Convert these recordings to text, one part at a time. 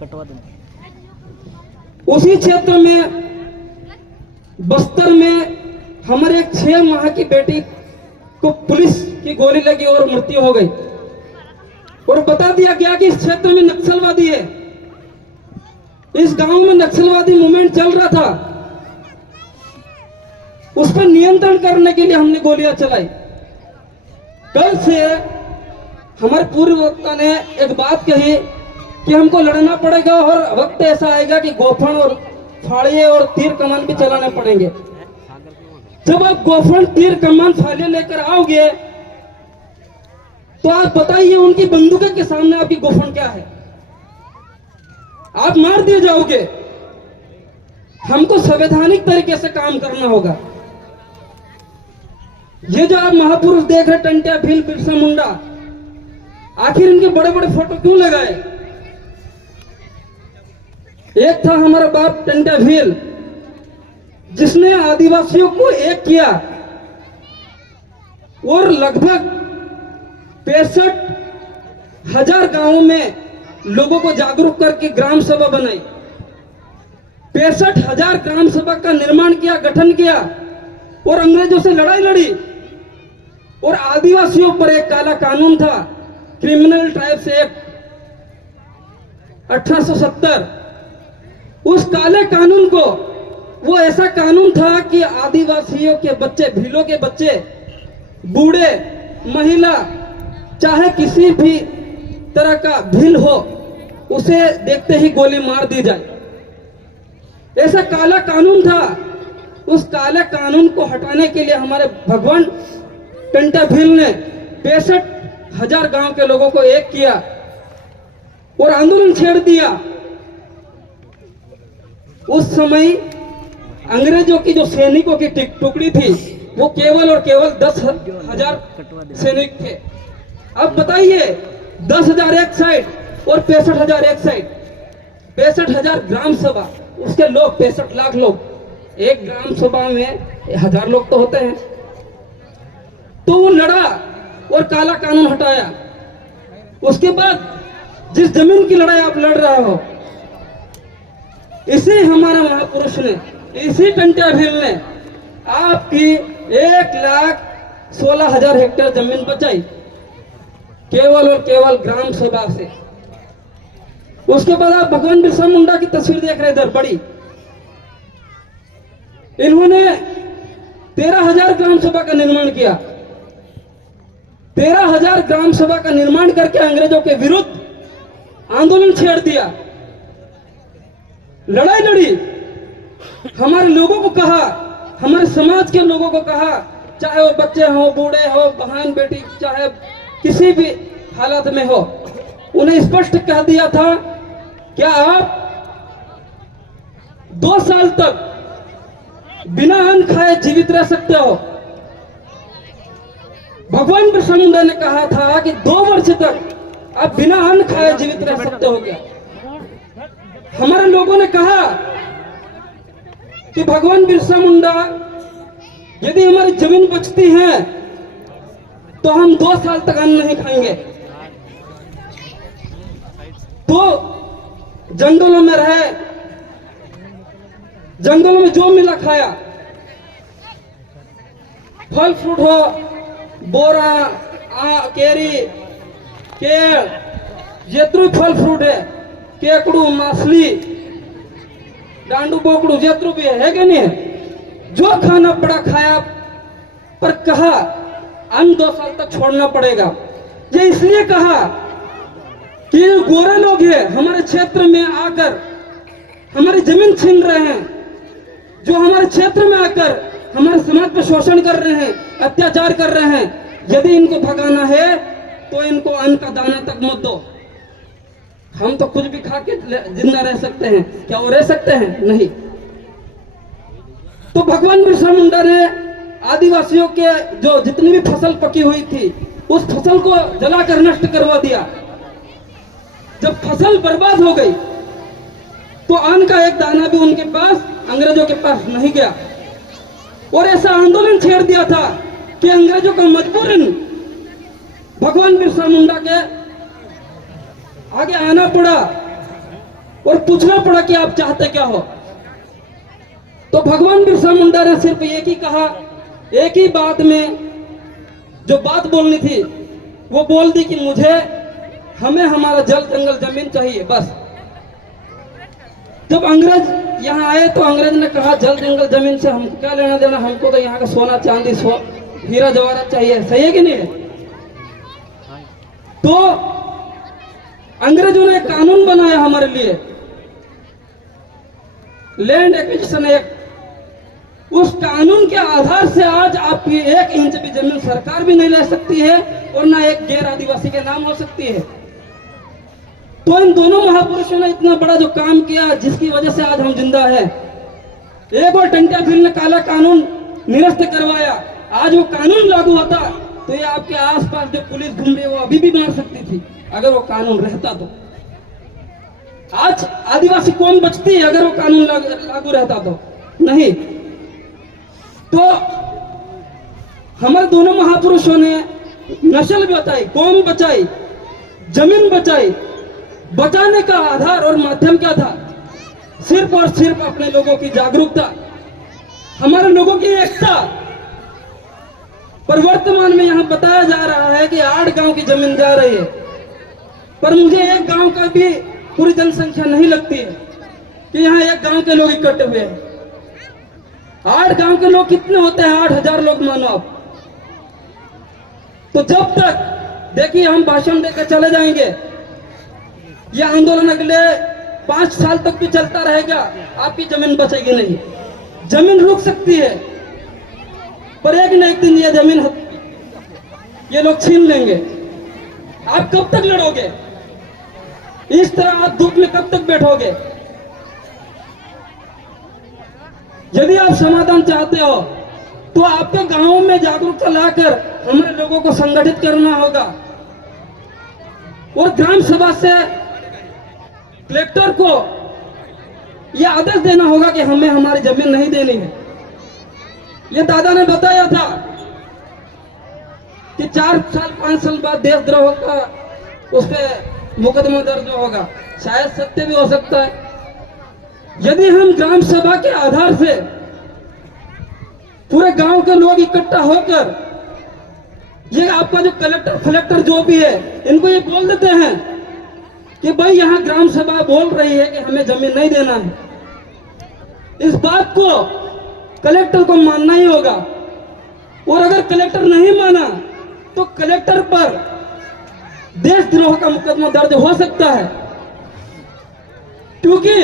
कटवा दें। उसी क्षेत्र में बस्तर में हमारे एक 6 माह की बेटी को पुलिस की गोली लगी और मृत्यु हो गई और बता दिया गया कि इस क्षेत्र में नक्सलवादी है। इस गांव में नक्सलवादी मूवमेंट चल रहा था, उस पर नियंत्रण करने के लिए हमने गोलियां चलाई। कल से हमारे पूर्व वक्ता ने एक बात कही कि हमको लड़ना पड़ेगा और वक्त ऐसा आएगा कि गोफन और फाड़िए और तीर कमान भी चलाने पड़ेंगे। जब आप गोफन तीर कमान फाड़िए लेकर आओगे तो आप बताइए उनकी बंदूकों के सामने आपकी गोफन क्या है? आप मार दिए जाओगे। हमको संवैधानिक तरीके से काम करना होगा। ये जो आप महापुरुष देख रहे टंट्या भील बिरसा मुंडा, आखिर इनके बड़े बड़े फोटो क्यों लगाए? एक था हमारा बाप टंट्या भील, जिसने आदिवासियों को एक किया और लगभग 65,000 गांवों में लोगों को जागरूक करके ग्राम सभा बनाई। 65,000 ग्राम सभा का निर्माण किया, गठन किया और अंग्रेजों से लड़ाई लड़ी। और आदिवासियों पर एक काला कानून था, क्रिमिनल ट्राइब्स एक्ट 1870। उस काले कानून को, वो ऐसा कानून था कि आदिवासियों के बच्चे, भीलों के बच्चे, बूढ़े, महिला, चाहे किसी भी तरह का भील हो, उसे देखते ही गोली मार दी जाए। ऐसा काला कानून था। उस काले कानून को हटाने के लिए हमारे भगवान टंट्या भील ने 65,000 गांव के लोगों को एक किया और आंदोलन छेड़ दिया। उस समय अंग्रेजों की जो सैनिकों की टुकड़ी थी, वो केवल और केवल 10,000 सैनिक थे। अब बताइए, 10,000 एक साइड और 65,000 एक साइड, 65,000 ग्राम सभा, उसके लोग 65 लाख लोग। एक ग्राम सभा में 1,000 लोग तो होते हैं। तो वो लड़ा और काला कानून हटाया। उसके बाद जिस जमीन की लड़ाई आप लड़ रहे हो, इसी हमारे महापुरुष ने, इसी टंट्या भील ने आपकी 1,16,000 हेक्टेयर जमीन बचाई, केवल और केवल ग्राम सभा से। उसके बाद आप भगवान बिरसा मुंडा की तस्वीर देख रहे इधर बड़ी। इन्होंने 13,000 ग्राम सभा का निर्माण किया। 13,000 ग्राम सभा का निर्माण करके अंग्रेजों के विरुद्ध आंदोलन छेड़ दिया, लड़ाई लड़ी। हमारे लोगों को कहा, हमारे समाज के लोगों को कहा, चाहे वो बच्चे हो, बूढ़े हो, बहन बेटी, चाहे किसी भी हालत में हो, उन्हें स्पष्ट कह दिया था, क्या आप 2 साल तक बिना अन्न खाए जीवित रह सकते हो? भगवान बिरसा मुंडा ने कहा था कि 2 वर्ष तक आप बिना अन्न खाए जीवित रह सकते हो क्या? हमारे लोगों ने कहा कि भगवान बिरसा मुंडा, यदि हमारी जमीन बचती है तो हम 2 साल तक अन्न नहीं खाएंगे। तो जंगलों में रहे, जंगलों में जो मिला खाया, फल फ्रूट हो, बोरा, केरी, केळ, जेतरू फल फ्रूट है, केकड़ू, मछली, डांडू, बोकड़ू, जेतरू भी है कि नहीं, जो खाना पड़ा खाया, पर कहा अन्न 2 साल तक छोड़ना पड़ेगा। ये इसलिए कहा कि गोरे लोग हैं हमारे क्षेत्र में आकर हमारी जमीन छीन रहे हैं, जो हमारे क्षेत्र में आकर हमारे समाज पर शोषण कर रहे हैं, अत्याचार कर रहे हैं। यदि इनको भगाना है तो इनको अन्न का दाना तक मत दो। हम तो कुछ भी खा के जिंदा रह सकते हैं, क्या वो रह सकते हैं? नहीं। तो भगवान बिरसा मुंडा ने आदिवासियों के जो जितनी भी फसल पकी हुई थी, उस फसल को जलाकर नष्ट करवा दिया। जब फसल बर्बाद हो गई तो अन्न का एक दाना भी उनके पास, अंग्रेजों के पास नहीं गया। और ऐसा आंदोलन छेड़ दिया था कि अंग्रेजों को मजबूरन भगवान बिरसा मुंडा के आगे आना पड़ा और पूछना पड़ा कि आप चाहते क्या हो। तो भगवान बिरसा मुंडा ने सिर्फ एक ही कहा, एक ही बात में जो बात बोलनी थी वो बोल दी कि हमें हमारा जल जंगल जमीन चाहिए बस। जब अंग्रेज यहाँ आए तो अंग्रेज ने कहा जल जंगल जमीन से हमको क्या लेना देना, हमको तो यहाँ का सोना चांदी हीरा जवाहरात चाहिए। सही है कि नहीं है? तो अंग्रेजों ने कानून बनाया हमारे लिए, लैंड एक्विजिशन एक्ट। उस कानून के आधार से आज आपकी 1 इंच भी जमीन सरकार भी नहीं ले सकती है और ना एक गैर आदिवासी के नाम हो सकती है। तो इन दोनों महापुरुषों ने इतना बड़ा जो काम किया जिसकी वजह से आज हम जिंदा है। एक और टंट्या भील ने काला कानून निरस्त करवाया, आज वो कानून लागू होता तो ये आपके आसपास जो पुलिस घूम रही है वो अभी भी मार सकती थी अगर वो कानून रहता तो। आज आदिवासी कौन बचती है अगर वो कानून लागू रहता तो? नहीं। तो हमारे दोनों महापुरुषों ने नस्ल बचाई, कौम बचाई, जमीन बचाई। बचाने का आधार और माध्यम क्या था? सिर्फ और सिर्फ अपने लोगों की जागरूकता, हमारे लोगों की एकता। पर वर्तमान में यहां बताया जा रहा है कि 8 गांव की जमीन जा रही है, पर मुझे एक गांव का भी पूरी जनसंख्या नहीं लगती है कि यहाँ एक गांव के लोग इकट्ठे हुए हैं। 8 गांव के लोग कितने होते हैं? 8,000 लोग मानो आप। तो जब तक देखिए हम भाषण देकर चले जाएंगे, ये आंदोलन अगले 5 साल तक भी चलता रहेगा, आपकी जमीन बचेगी नहीं। जमीन रुक सकती है पर एक न एक दिन ये जमीन ये लोग छीन लेंगे। आप कब तक लड़ोगे? इस तरह आप दुख में कब तक बैठोगे? यदि आप समाधान चाहते हो तो आपके गांवों में जागरूकता लाकर हमारे लोगों को संगठित करना होगा और ग्राम सभा से कलेक्टर को यह आदेश देना होगा कि हमें हमारी जमीन नहीं देनी है। ये दादा ने बताया था कि 4 साल 5 साल बाद देशद्रोह का उस पर मुकदमा दर्ज होगा। शायद सत्य भी हो सकता है। यदि हम ग्राम सभा के आधार से पूरे गांव के लोग इकट्ठा होकर ये आपका जो कलेक्टर जो भी है इनको ये बोल देते हैं कि भाई यहाँ ग्राम सभा बोल रही है कि हमें जमीन नहीं देना है, इस बात को कलेक्टर को मानना ही होगा। और अगर कलेक्टर नहीं माना तो कलेक्टर पर देशद्रोह का मुकदमा दर्ज हो सकता है। क्योंकि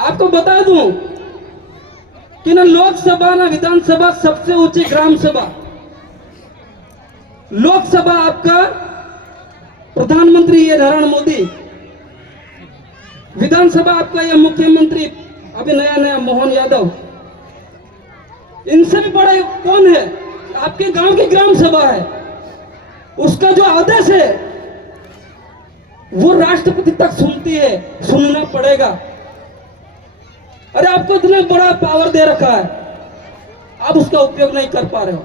आपको बता दूं कि ना लोकसभा ना विधानसभा सबसे ऊंची ग्राम सभा। लोकसभा आपका प्रधानमंत्री ये नरेंद्र मोदी, विधानसभा आपका ये मुख्यमंत्री अभी नया मोहन यादव। इनसे भी बड़े कौन है? आपके गांव की ग्राम सभा है, उसका जो आदेश है वो राष्ट्रपति तक सुनती है, सुनना पड़ेगा। अरे आपको इतना बड़ा पावर दे रखा है, आप उसका उपयोग नहीं कर पा रहे हो।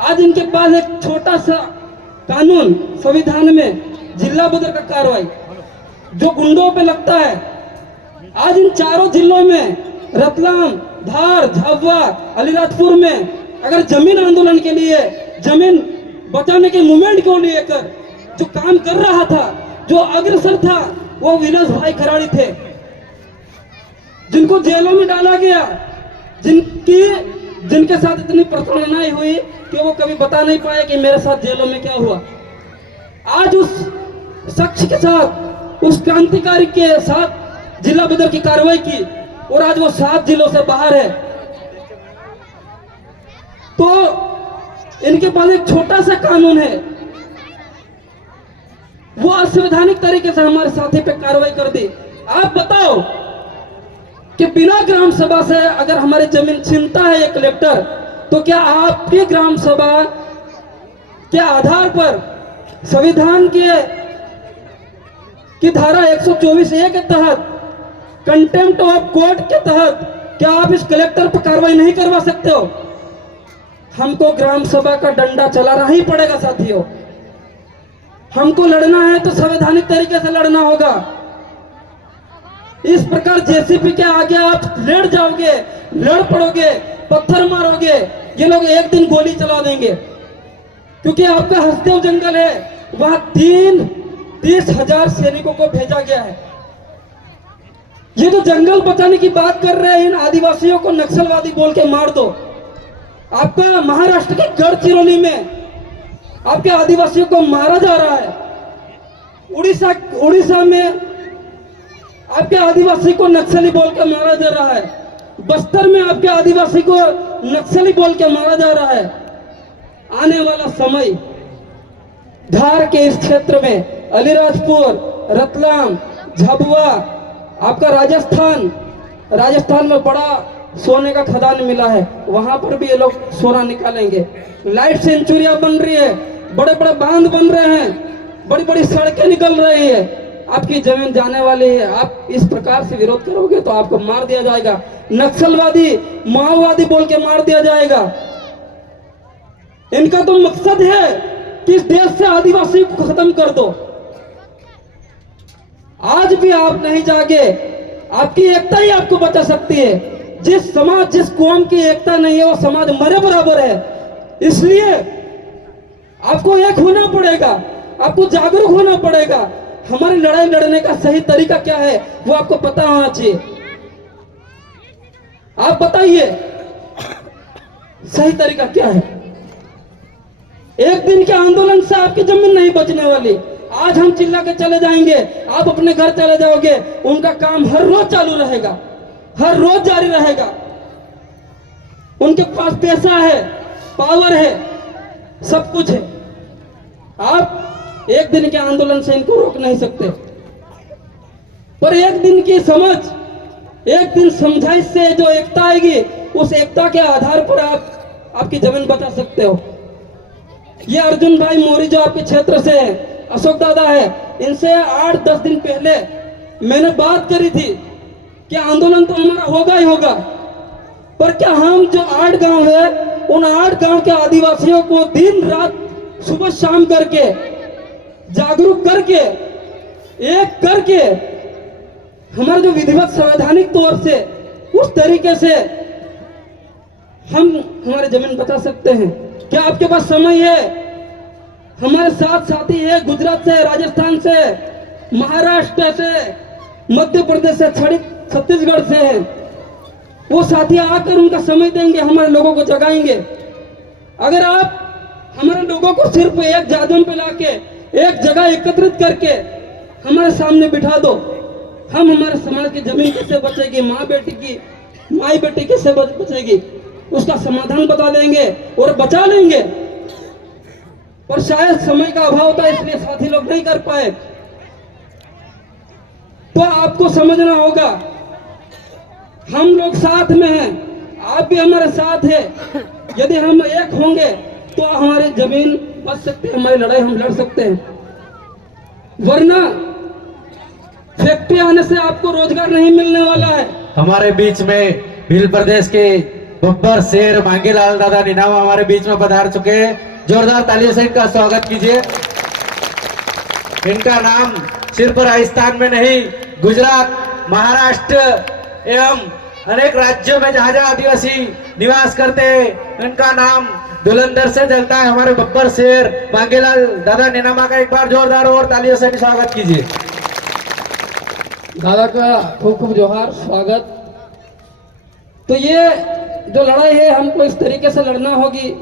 आज इनके पास एक छोटा सा कानून संविधान में जिला बदर का कार्रवाई जो गुंडों पे लगता है। आज इन चारों जिलों में रतलाम, धार, झाबुआ, अलीराजपुर में अगर जमीन आंदोलन के लिए, जमीन बचाने के मूवमेंट को लेकर जो काम कर रहा था, जो अग्रसर था, वो विलास भाई खराड़ी थे, जिनको जेलों में डाला गया, जिनके साथ इतनी प्रताड़ना हुई कि वो कभी बता नहीं पाए कि मेरे साथ जेलों में क्या हुआ। आज उस शख्स के साथ, उस क्रांतिकारी के साथ जिला बदर की कार्रवाई की और आज वो 7 जिलों से बाहर है। तो इनके पास एक छोटा सा कानून है, वो असंवैधानिक तरीके से हमारे साथी पे कार्रवाई कर दी। आप बताओ कि बिना ग्राम सभा से अगर हमारी जमीन छीनता है ये कलेक्टर, तो क्या आपकी ग्राम सभा के आधार पर संविधान की धारा 124A के तहत, कंटेम्प्ट ऑफ कोर्ट के तहत क्या आप इस कलेक्टर पर कार्रवाई नहीं करवा सकते हो? हमको ग्राम सभा का डंडा चलाना ही पड़ेगा साथियों। हमको लड़ना है तो संवैधानिक तरीके से लड़ना होगा। इस प्रकार जेसीबी के आगे आप लेट जाओगे, लड़ पड़ोगे, पत्थर मारोगे, ये लोग एक दिन गोली चला देंगे। क्योंकि आपका हसदेव जंगल है, वहां 30,000 सैनिकों को भेजा गया है। ये तो जंगल बचाने की बात कर रहे हैं, इन आदिवासियों को नक्सलवादी बोल के मार दो। आपका महाराष्ट्र के गढ़चिरौली में आपके आदिवासियों को मारा जा रहा है। उड़ीसा में आपके आदिवासी को नक्सली बोल के मारा जा रहा है। बस्तर में आपके आदिवासी को नक्सली बोल के मारा जा रहा है। आने वाला समय धार के इस क्षेत्र में, अलीराजपुर, रतलाम, झाबुआ, आपका राजस्थान में बड़ा सोने का खदान मिला है, वहां पर भी ये लोग सोना निकालेंगे। लाइट सेंचुरियां बन रही है, बड़े बड़े बांध बन रहे हैं, बड़ी बड़ी सड़कें निकल रही है, आपकी जमीन जाने वाली है। आप इस प्रकार से विरोध करोगे तो आपको मार दिया जाएगा, नक्सलवादी, माओवादी बोल के मार दिया जाएगा। इनका तो मकसद है कि इस देश से आदिवासी को खत्म कर दो। आज भी आप नहीं जागे, आपकी एकता ही आपको बचा सकती है। जिस समाज, जिस कौम की एकता नहीं है, वो समाज मरे बराबर है। इसलिए आपको एक होना पड़ेगा, आपको जागरूक होना पड़ेगा। हमारी लड़ाई लड़ने का सही तरीका क्या है वो आपको पता होना चाहिए। आप बताइए सही तरीका क्या है। एक दिन के आंदोलन से आपकी जमीन नहीं बचने वाली। आज हम चिल्ला के चले जाएंगे, आप अपने घर चले जाओगे, उनका काम हर रोज चालू रहेगा, हर रोज जारी रहेगा। उनके पास पैसा है, पावर है, सब कुछ है। आप एक दिन के आंदोलन से इनको रोक नहीं सकते, पर एक दिन की समझ, एक दिन समझाइश से जो एकता आएगी, उस एकता के आधार पर आप आपकी जमीन बचा सकते हो। ये अर्जुन भाई मोरी जो आपके क्षेत्र से है, अशोक दादा है, इनसे 8-10 दिन पहले मैंने बात करी थी कि आंदोलन तो हमारा होगा ही होगा, पर क्या हम जो 8 गांव है, उन 8 गांव के आदिवासियों को दिन रात सुबह शाम करके जागरूक करके एक करके हमारा जो विधिवत संवैधानिक तौर से उस तरीके से हम हमारी जमीन बचा सकते हैं। क्या आपके पास समय है? हमारे साथ साथी है गुजरात से, राजस्थान से, महाराष्ट्र से, मध्य प्रदेश से, छत्तीसगढ़ से है। वो साथी आकर उनका समय देंगे, हमारे लोगों को जगाएंगे। अगर आप हमारे लोगों को सिर्फ एक जादुन पे लाके एक जगह एकत्रित करके हमारे सामने बिठा दो, हम हमारे समाज की जमीन कैसे बचेगी, माई बेटी कैसे बचेगी, उसका समाधान बता देंगे और बचा लेंगे। पर शायद समय का अभाव था, इसलिए साथी लोग नहीं कर पाए। तो आपको समझना होगा, हम लोग साथ में हैं, आप भी हमारे साथ हैं। यदि हम एक होंगे तो हमारी जमीन बच सकती है, हमारी लड़ाई हम लड़ सकते हैं। वरना फैक्ट्री आने से आपको रोजगार नहीं मिलने वाला है। हमारे बीच में भील प्रदेश के बब्बर शेर मांगेलाल दादा नीनाम हमारे बीच में पधार चुके हैं। जोरदार तालियों से इनका स्वागत कीजिए। इनका नाम सिर्फ राजस्थान में नहीं, गुजरात, महाराष्ट्र एवं अनेक राज्यों में जहां जहां आदिवासी निवास करते हैं, इनका नाम धुलंधर से जलता है। हमारे बब्बर शेर मांगेलाल दादा नीनामा का एक बार जोरदार और तालियों से स्वागत कीजिए। दादा का खूब खूब जोहार, स्वागत। तो ये जो लड़ाई है हमको इस तरीके से लड़ना होगी,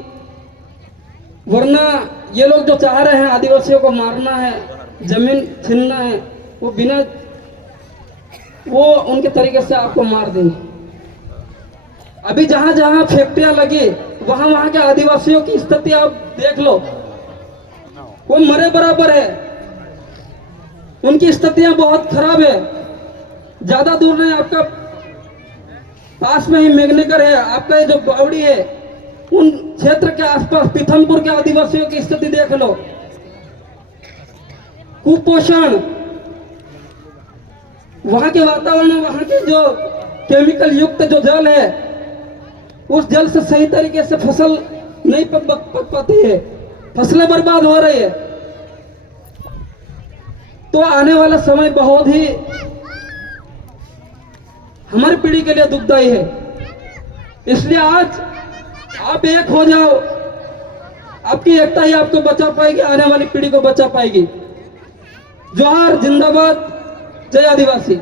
वरना ये लोग जो चाह रहे हैं आदिवासियों को मारना है, जमीन छीनना है, वो बिना वो उनके तरीके से आपको मार देंगे। अभी जहां जहां फैक्ट्रियां लगी वहां वहां के आदिवासियों की स्थिति आप देख लो, वो मरे बराबर है। उनकी स्थितियां बहुत खराब है। ज्यादा दूर नहीं, आपका पास में ही मेघनगर है, आपका ये जो बावड़ी है, उन क्षेत्र के आसपास पीथमपुर के आदिवासियों की स्थिति देख लो। कुपोषण, वहां के वातावरण, वहां के जो केमिकल युक्त जो जल है, उस जल से सही तरीके से फसल नहीं पक पाती है, फसलें बर्बाद हो रही है। तो आने वाला समय बहुत ही हमारी पीढ़ी के लिए दुखदायी है। इसलिए आज आप एक हो जाओ, आपकी एकता ही आपको बचा पाएगी, आने वाली पीढ़ी को बचा पाएगी। जोहार, जिंदाबाद, जय आदिवासी।